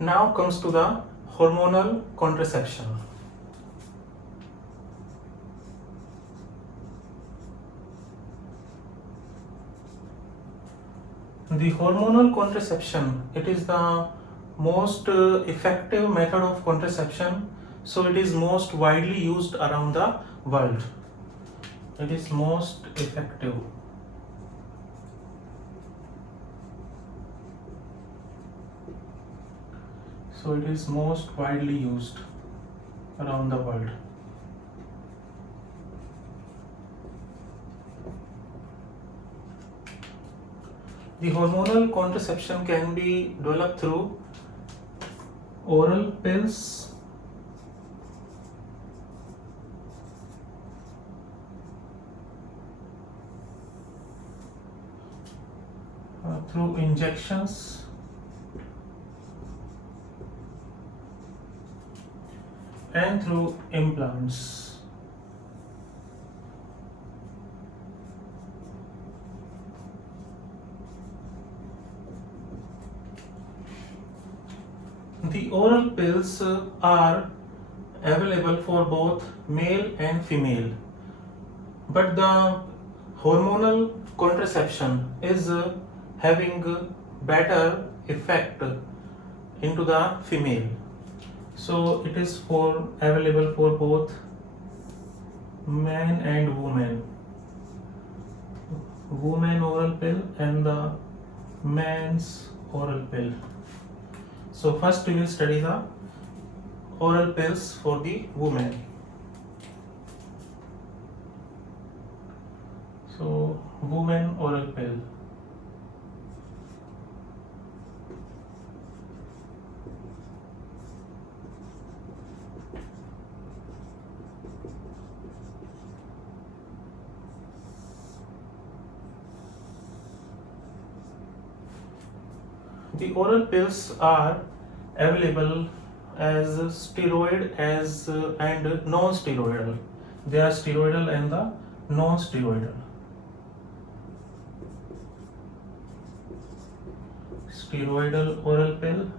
Now comes to the hormonal contraception. The hormonal contraception, it is the most effective method of contraception, so it is most widely used around the world. It is most effective. So it is most widely used around the world. The hormonal contraception can be developed through oral pills, through injections, and through implants. The oral pills are available for both male and female, but the hormonal contraception is having better effect into the female. So it is available for both man and woman. Woman oral pill and the man's oral pill. So first we will study the oral pills for the woman. So woman oral pill. The oral pills are available as steroid and non-steroidal. They are steroidal and the non-steroidal. Steroidal oral pill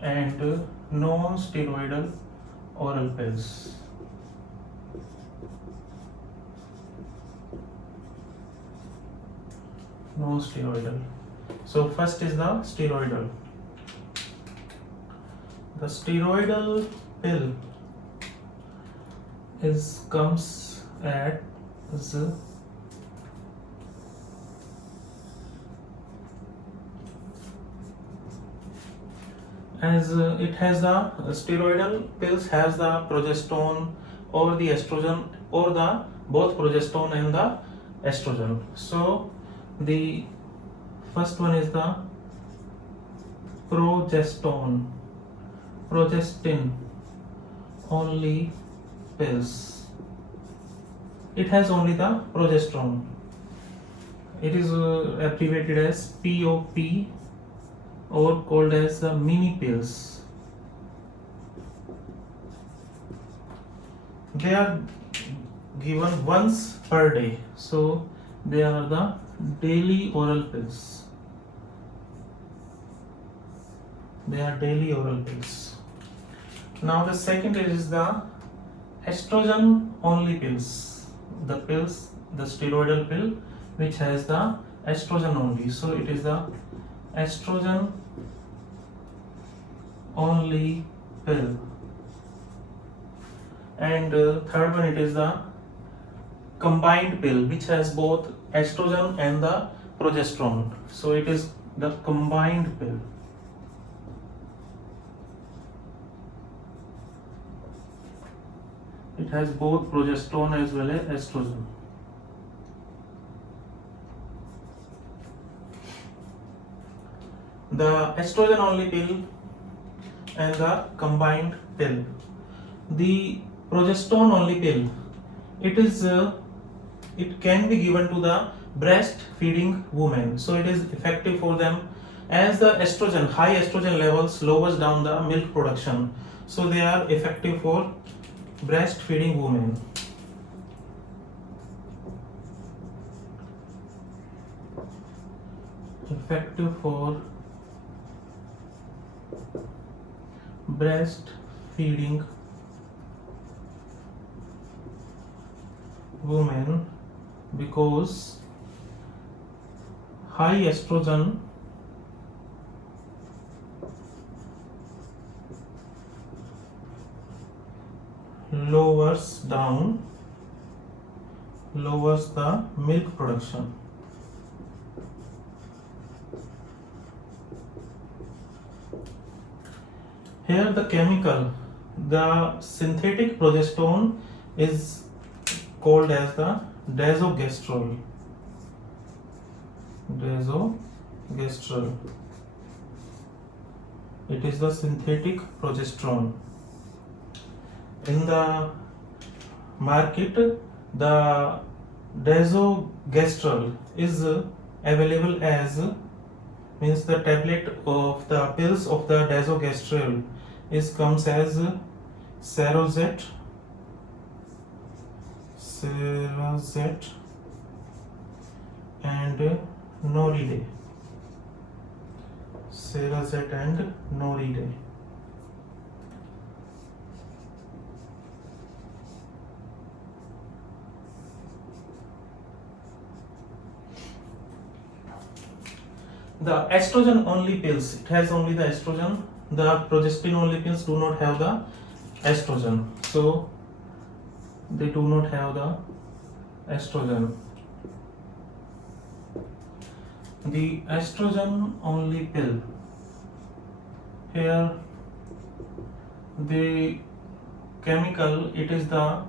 and non-steroidal oral pills. Non-steroidal. So first is the steroidal. The steroidal pill comes at the it has the steroidal pills has the progesterone or the estrogen or the both progesterone and the estrogen. So the first one is the progestin only pills. It has only the progesterone. It is abbreviated as POP or called as the mini pills. They are given once per day, so they are the daily oral pills. They are daily oral pills. Now the second is the estrogen only pills. The steroidal pill which has the estrogen only. So it is the estrogen only pill. And third one, it is the combined pill which has both estrogen and the progesterone. So it is the combined pill. It has both progesterone as well as estrogen. The estrogen only pill and the combined pill. The progesterone only pill, it can be given to the breastfeeding women, so it is effective for them, as the high estrogen levels lowers down the milk production, so they are effective for breastfeeding women. Effective for breastfeeding women because high estrogen lowers the milk production. Here the chemical, the synthetic progesterone is called as the desogestrel. Desogestrel. It is the synthetic progesterone. In the market, the desogestrel is available as, means the tablet of the pills of the desogestrel is comes as Cerazette and Noriday. Cerazette and Noriday. The estrogen only pills, it has only the estrogen. The progesterone only pills do not have the estrogen, so they do not have the estrogen. The estrogen only pill, here the chemical, it is a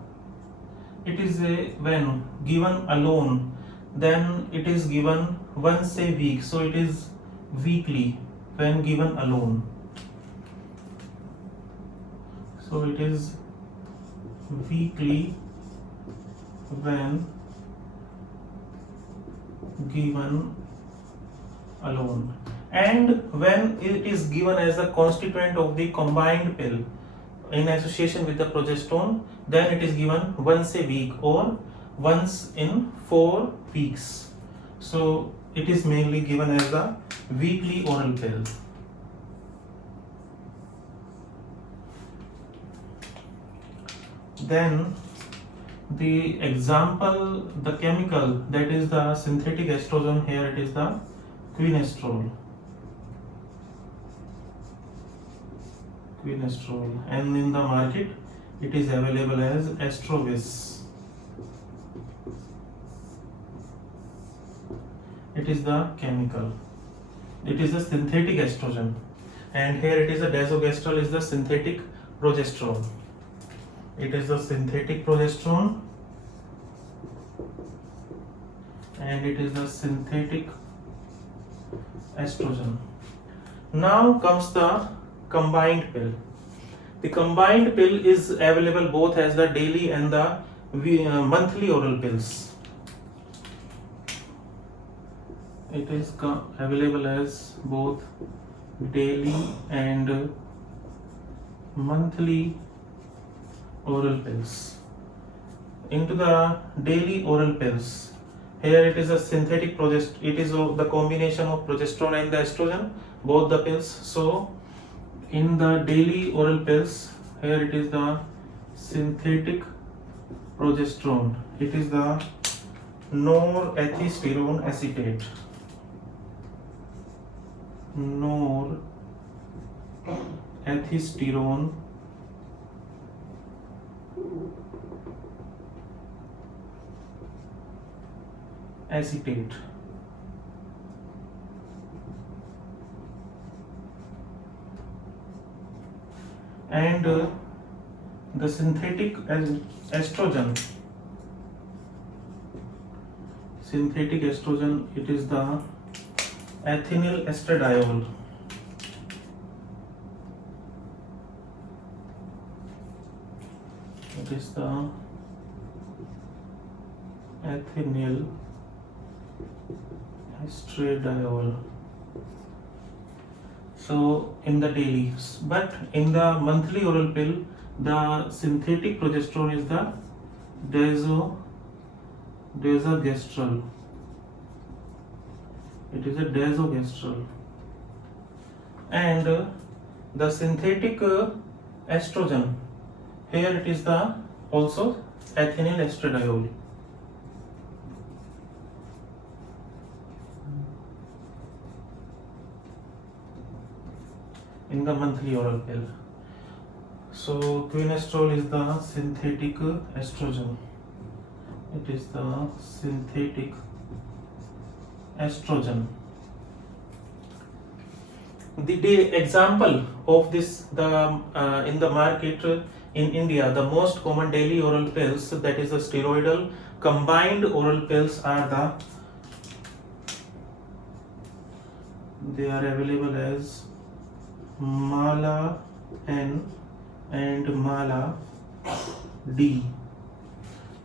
when given alone, then it is given once a week, so it is weekly when given alone. So it is weekly when given alone, and when it is given as a constituent of the combined pill in association with the progesterone, then it is given once a week or once in 4 weeks. So it is mainly given as the weekly oral pill. Then the example, the chemical, that is the synthetic estrogen, here it is the quinestrol, and in the market it is available as Estrovis. It is the chemical, it is a synthetic estrogen, and here it is a desogestrel is the synthetic progesterone. It is the synthetic progesterone and it is the synthetic estrogen. Now comes the combined pill. The combined pill is available both as the daily and the monthly oral pills. It is available as both daily and monthly oral pills. Into the daily oral pills, here it is a synthetic progesterone, it is the combination of progesterone and the estrogen, both the pills. So in the daily oral pills, here it is the synthetic progesterone, it is the norethisterone acetate. Norethisterone acetate. And the synthetic estrogen, it is the ethinyl estradiol. It is the ethinyl estradiol. So in the daily, but in the monthly oral pill, the synthetic progesterone is the desogestrel. It is a desogestrel, and the synthetic estrogen, here it is the also ethinyl estradiol. In the monthly oral pill. So quinestrol is the synthetic estrogen. It is the synthetic estrogen. The example of this, in the market in India, the most common daily oral pills, that is the steroidal combined oral pills, are they are available as Mala N and Mala D,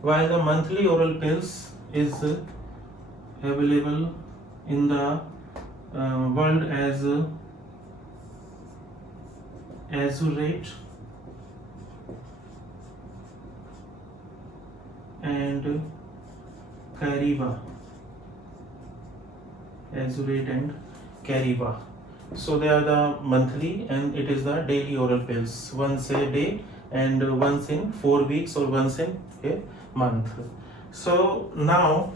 while the monthly oral pills is available in the world as Azurate and Cariva. Azurate and Cariva. So they are the monthly, and it is the daily oral pills, once a day and once in 4 weeks or once in a month. So now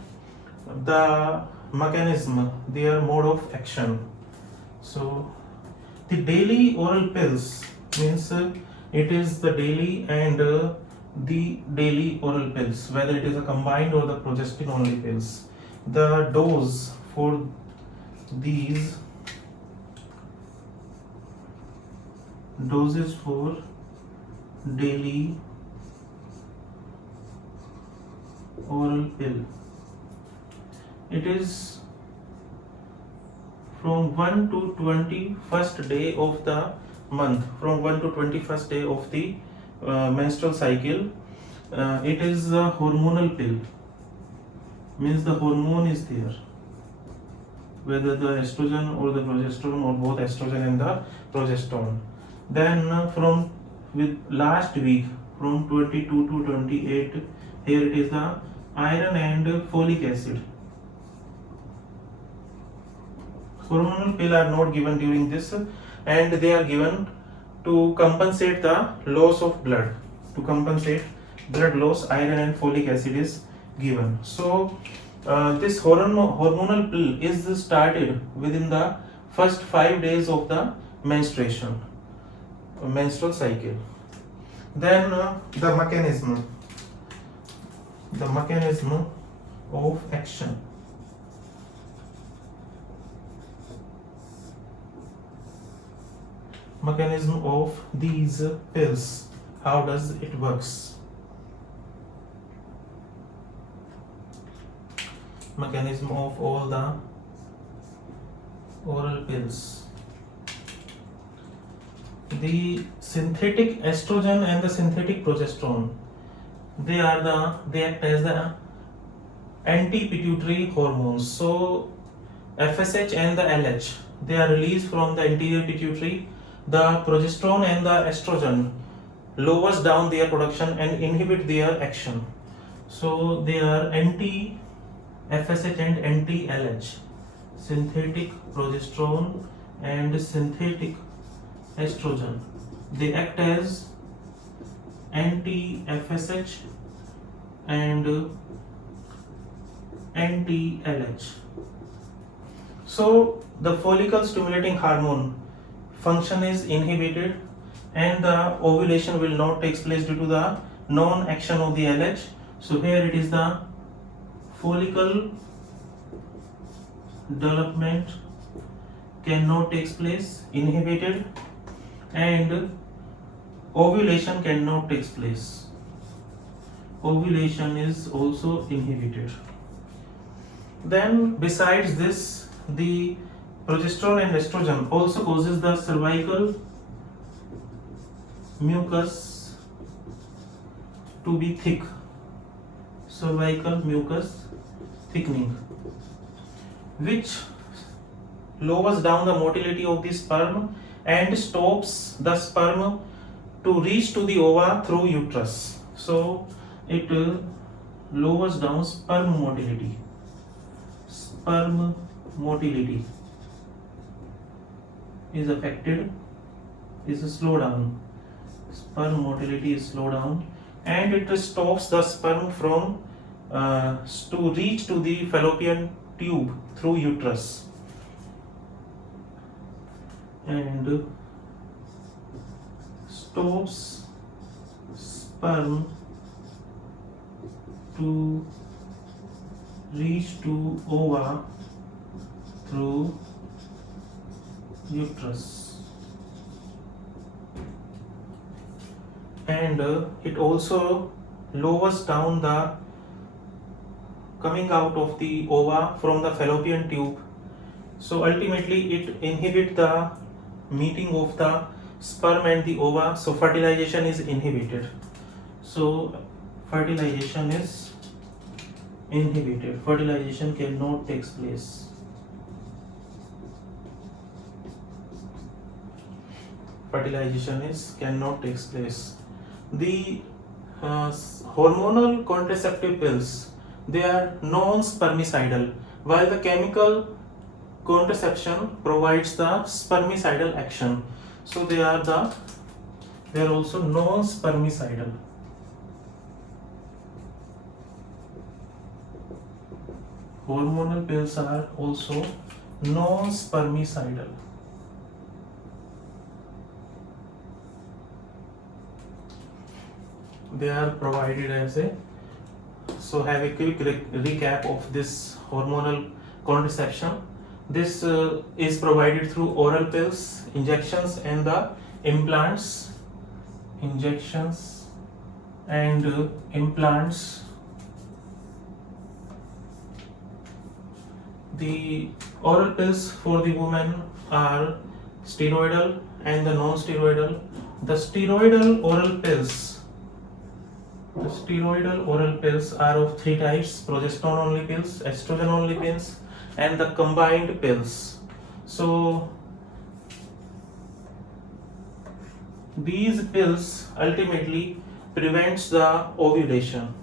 the mechanism, their mode of action. So the daily oral pills means it is the daily and the daily oral pills, whether it is a combined or the progestin only pills. The dose for these doses for daily oral pill, it is from 1 to 21st day of the month, from 1 to 21st day of the menstrual cycle. It is a hormonal pill, means the hormone is there, whether the estrogen or the progesterone or both estrogen and the progesterone. Then from with last week from 22 to 28, here it is the iron and folic acid. Hormonal pill are not given during this, and they are given to compensate the loss of blood. To compensate blood loss, iron and folic acid is given. So this hormonal pill is started within the first 5 days of the menstrual cycle. Then the mechanism of action. Mechanism of these pills, how does it works? Mechanism of all the oral pills. The synthetic estrogen and the synthetic progesterone, they act as the anti-pituitary hormones. So FSH and the LH, they are released from the anterior pituitary. The progesterone and the estrogen lowers down their production and inhibit their action. So they are anti-FSH and anti-LH, synthetic progesterone and synthetic estrogen. They act as anti-FSH and anti-LH. So the follicle stimulating hormone function is inhibited, and the ovulation will not take place due to the non-action of the LH. So here it is the follicle development cannot take place, inhibited, and ovulation cannot take place. Ovulation is also inhibited. Then besides this, the progesterone and estrogen also causes the cervical mucus to be thick, cervical mucus thickening, which lowers down the motility of the sperm and stops the sperm to reach to the ova through uterus. So it lowers down sperm motility. Sperm motility is affected is slow down. Sperm motility is slow down, and it stops the sperm from to reach to the fallopian tube through uterus, and stops sperm to reach to ova through uterus, and it also lowers down the coming out of the ova from the fallopian tube. So ultimately it inhibits the meeting of the sperm and the ova, so fertilization is inhibited. So fertilization is inhibited, fertilization cannot take place. Fertilization cannot take place. The hormonal contraceptive pills, they are non-spermicidal, while the chemical contraception provides the spermicidal action. So they are also non-spermicidal. Hormonal pills are also non-spermicidal. They are provided as a, so have a quick recap of this hormonal contraception. This is provided through oral pills, injections, and the implants. Injections and implants. The oral pills for the women are steroidal and the non-steroidal. The steroidal oral pills are of three types: progesterone only pills, estrogen only pills, and the combined pills. So these pills ultimately prevents the ovulation.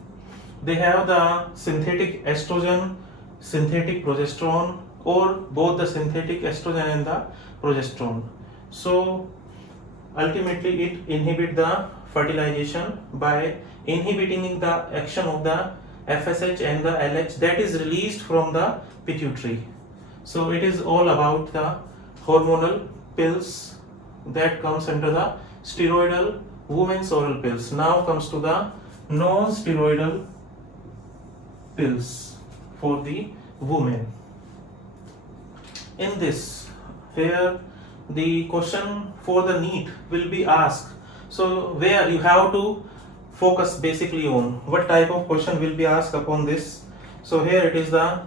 They have the synthetic estrogen, synthetic progesterone, or both the synthetic estrogen and the progesterone. So ultimately it inhibits the fertilization by inhibiting the action of the FSH and the LH that is released from the pituitary. So it is all about the hormonal pills that comes under the steroidal women's oral pills. Now comes to the non-steroidal pills for the women. In this, here the question for the NEET will be asked. So where you have to focus basically on what type of question will be asked upon this. So here it is they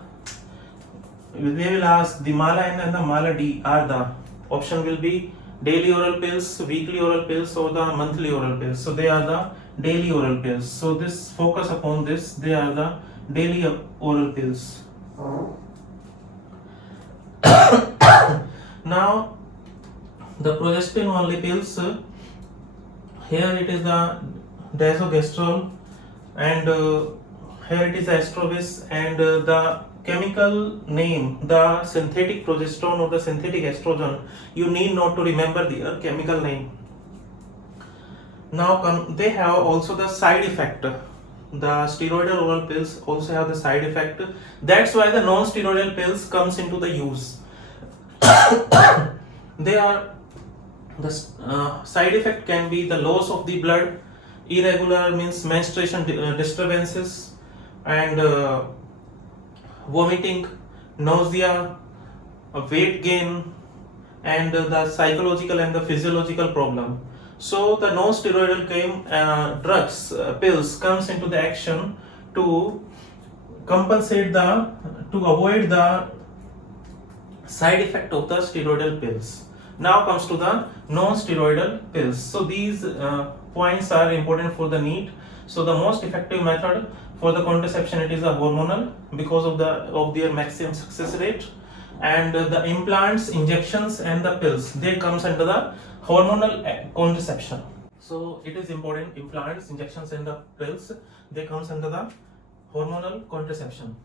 will ask the Mala N and the Mala D are the option will be daily oral pills, weekly oral pills, or the monthly oral pills. So they are the daily oral pills. So this focus upon this, they are the daily oral pills. Now the progestin only pills, here it is the desogestrel, and here it is Astrovis, and the chemical name, the synthetic progesterone or the synthetic estrogen, you need not to remember the chemical name. Now they have also the side effect. The steroidal oral pills also have the side effect. That's why the non-steroidal pills comes into the use. They are the side effect can be the loss of the blood, irregular means menstruation disturbances, and vomiting, nausea, weight gain, and the psychological and the physiological problem. So the non-steroidal drugs, pills comes into the action to compensate to avoid the side effect of the steroidal pills. Now comes to the non-steroidal pills. So these points are important for the NEET. So the most effective method for the contraception, it is a hormonal because of their maximum success rate, and the implants, injections, and the pills, they comes under the hormonal contraception. So it is important, implants, injections, and the pills, they comes under the hormonal contraception.